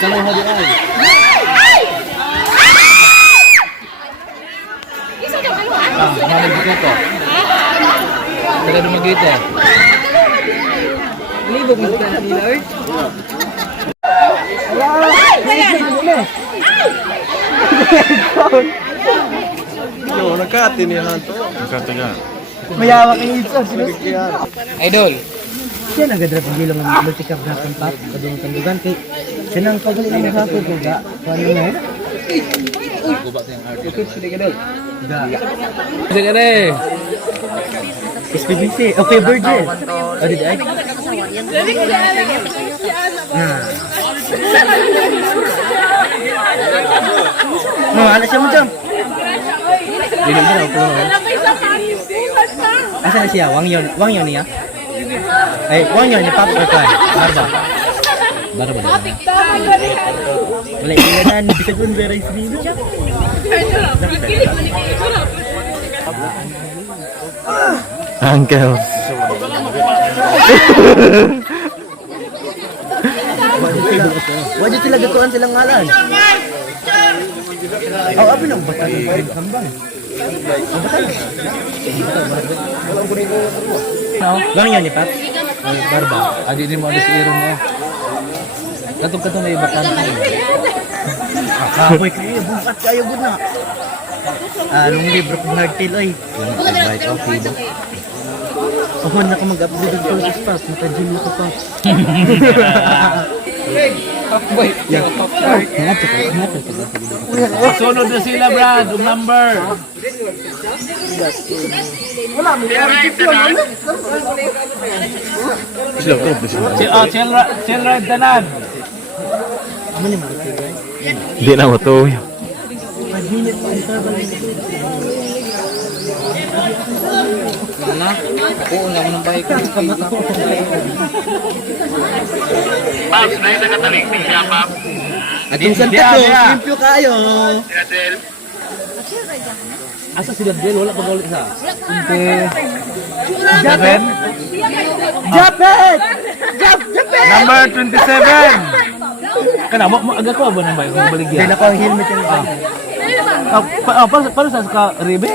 Kaluha di ay. Mana gitu ko. Taga dumagit eh. Libo mo ka ni Lord. Yo, nagkati niya hanto. Nagkati ka. Mayawa kayo ito. Idol. Siya nagadrap ang bilang ng multi-cup na kampat sa doon tandugan kay sinang pagali ng mga hapon ko ga paano na eh? Gubak yung art. Okay, sige ka daw. Ga. Sige ka rin. SPBC. Okay, Virgil. O, did I? No, alas siya mo dyan. Dili mo na ako. Asa na siya? Wang yon niya? Ay, wang yon ni Pop or Kwan? Barba. Barba. Wala ilanan, di ka dun very sweet. Uncle. Wajud sila gatuan silang ngalan. Aw, abi nang batan ng bayan kambang. Bang yan ni Pap? Barba. Adi ni mo alis irong mo. Katong-katong na ibatan ko. Kapoy kayo, bungkat kayo gud na. Anong libro kong hardtail ay? Right, okay daw. Ako na ka mag-upload ng photos Pap, naka-gym na ko Pap. Boy, Yan. sunod na sila, Brad. Number. Chill ride tanan. Hindi na mo to. Na? Oo, nga mo ng bahay ko. Atong santa ko, limpyo kayo. Asa si Dabdel? Wala pa ulit sa. Japet! Japet! Japet! Number 27. Kana mo aga ko ba nang bahay kung baligya? Dahil ako ang helmet yung Para sa ka ribbon?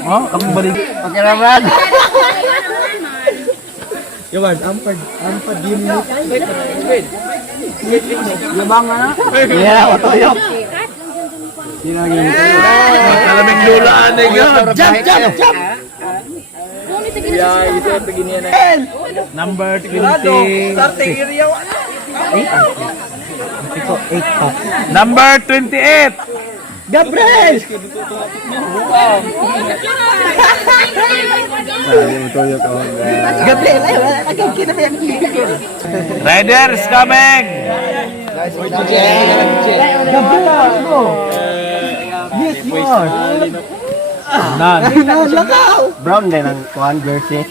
Oh, akong balig. Okay na, Brad. Yawan, ampad unit. Labangan na. Yeah, otoyok. Kalaming dulaan na yun. Jump! Yeah, ito ang tiginian na. Number 20. Number 28. Gabriel! Gabriel, ay wala na kang kinamay ang Riders coming. Gabriel, ano? Yes, you are. None. Lakaw! Brown din ang kuhan jersey.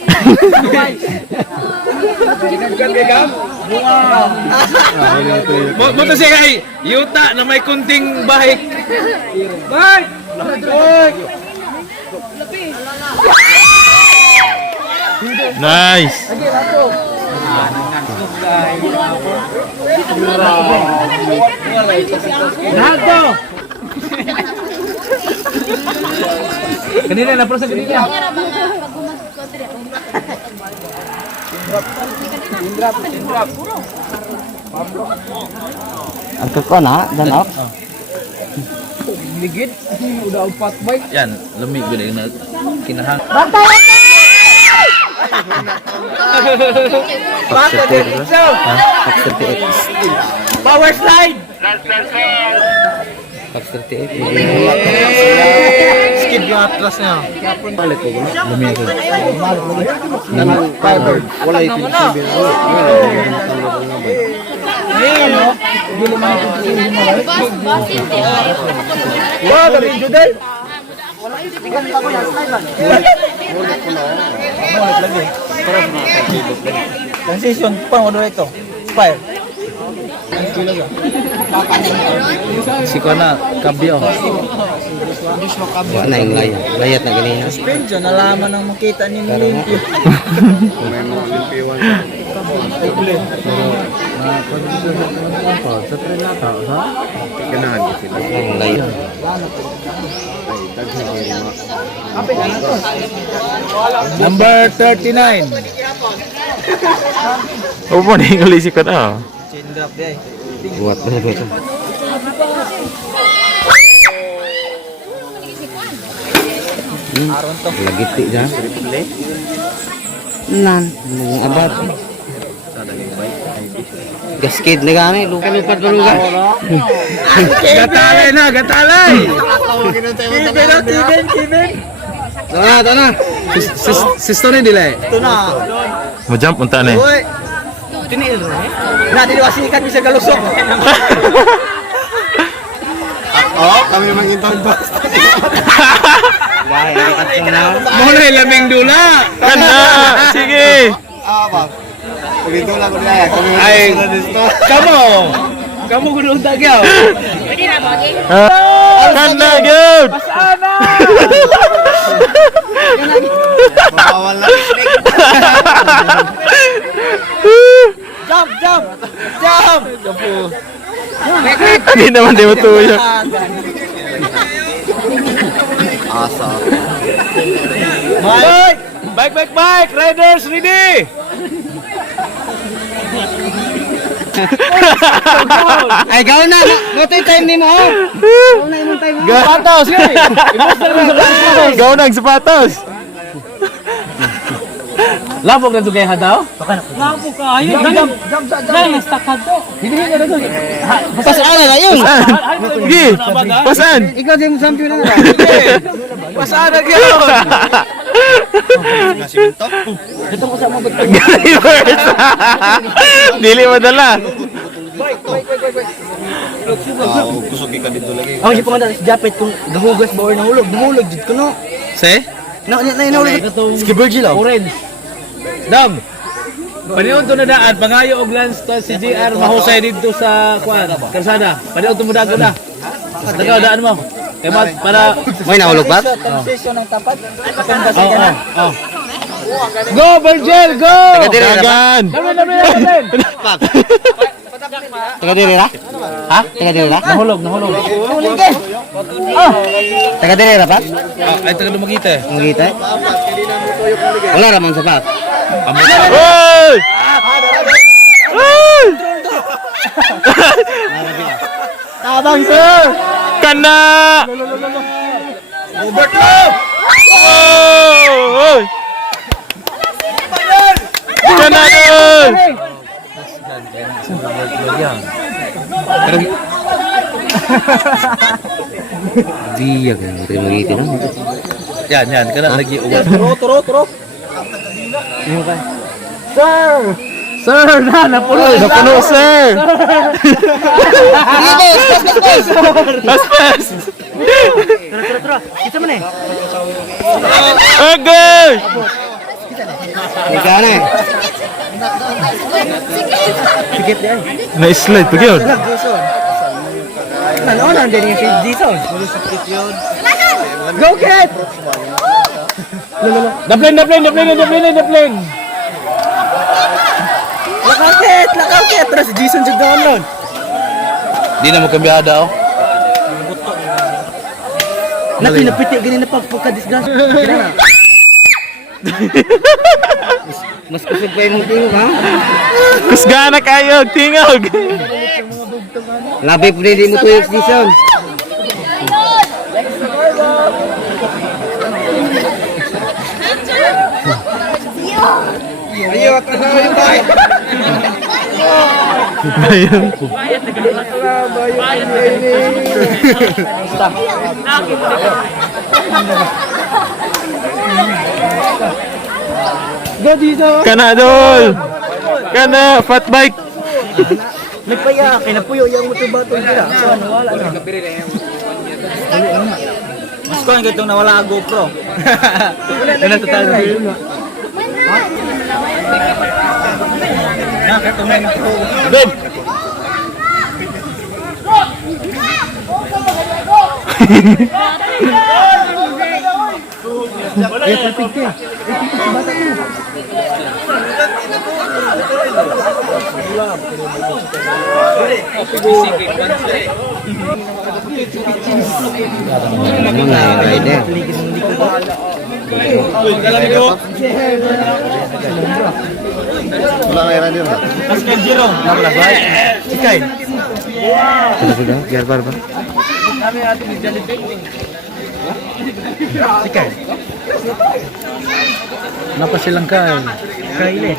Mo to siya kay Yuta na may kunting bike. Bike! Nice. Nato! Kanina na pro sa kanina. Ang kakon ha, dan up. Ligid. Udah upat bike. Yan, lamig gud na kinahang. Power slide! Pag 38. Skid yung atlas niya. Palit ko lamig ko. Fiber. Wala yung TV. Ayan o. Wow, dami judel. Transition pa mo ito. Fire. Si Kona, kabyo. Wala na yung layat. Layat na ganina. Suspension, nalaman ang makita ni Limpio. May mga limpiwan. Pag-dito sa mga po, sa train na tao, ha? Ganahan ko sila. Number 39. Upo na yung ulisi ko na. Buat na ito. Lagiti dyan. Nan, mga abat. Gaskid na gani, lupa-lupa baluga. Gatalay na, gatalay! Ito na. Sister ni Dile. Mo-jump unta na eh. Tinil rin eh. Na, diniwasikan bisa galusok. Oo, kami naman intern boss. Muna laming dula. Kana! Sige! Dito lang ko nila. Kami Ay, naman dito. kamu gulong tagyaw. Kana, good! Mawawala. Jump! Hindi naman di matuyo. Asa. Bike! Riders ready! Ay, gawin na! Ito yung time ni mo! Gawin na yung time mo! Sapatos, gani! Gaw na ang sapatos! Labog na ito kay Hadaw? Hindi na ito. Pasaan na yun! Sige! Pasan? Ikaw din mo sampiyon na. Pasaan na yun! Ito ko sa mga ba't Reverse! Dili madala. Kusog ka dito lagi. Ako siya panganda sa Japet kung gahugas ba or nahulog. Nahulog dito ko no. Se? Nahulog. Ski Virgil oh. Orange. Dam! Panihon to na daan, pangayo og lance to si JR mahusay dito sa kuan, kalsada. Panihon to mo dago na. Nagaw daan mo. Kaya para May nahulog ba? Oh. Go Virgil, go! Dagan! Dami. Taga diri ra? Ha? Taga diri ra? Nahulog. Taga diri ra pa? Ay taga lumagita eh. Magita eh. Wala ramang sapat. Oy! Oy! Tabang sir! Kana! Robert Love! Oy! Kana doon! Dia kan, terima gitu no. Yan, kana lagi uwan. Turo. Iyo kan. Sir, napuno. Napuno, sir! Pas! Turo. Kita mana? Okay! Ikaw na eh. Sikit yan. Na-slide pa yun. Ano nandiyan yung si Jason? Go get! Daplin. Lakawkit! Terus si Jason juga download. Di na mo kambiyada oh. Napitik gini na pagka-disgrasya. Mas kusog pa yung tingog ha? Kusgana kayo, tingog! Labi po din mo tuyok si Jason. Ayo, tanaw yung bahay. Ayun. Go dito. Kana dol! Kana, fat bike! Nagpaya, kinapuyo yung motor-bato nila. Wala na. Mas ko ang gatong nawala ang GoPro. Wala total na yun. Nakatumay na ito. Ben! Mga rider. Wala na yung radio. Ano sudah? Biar barba. Napa silang kain. Kaile.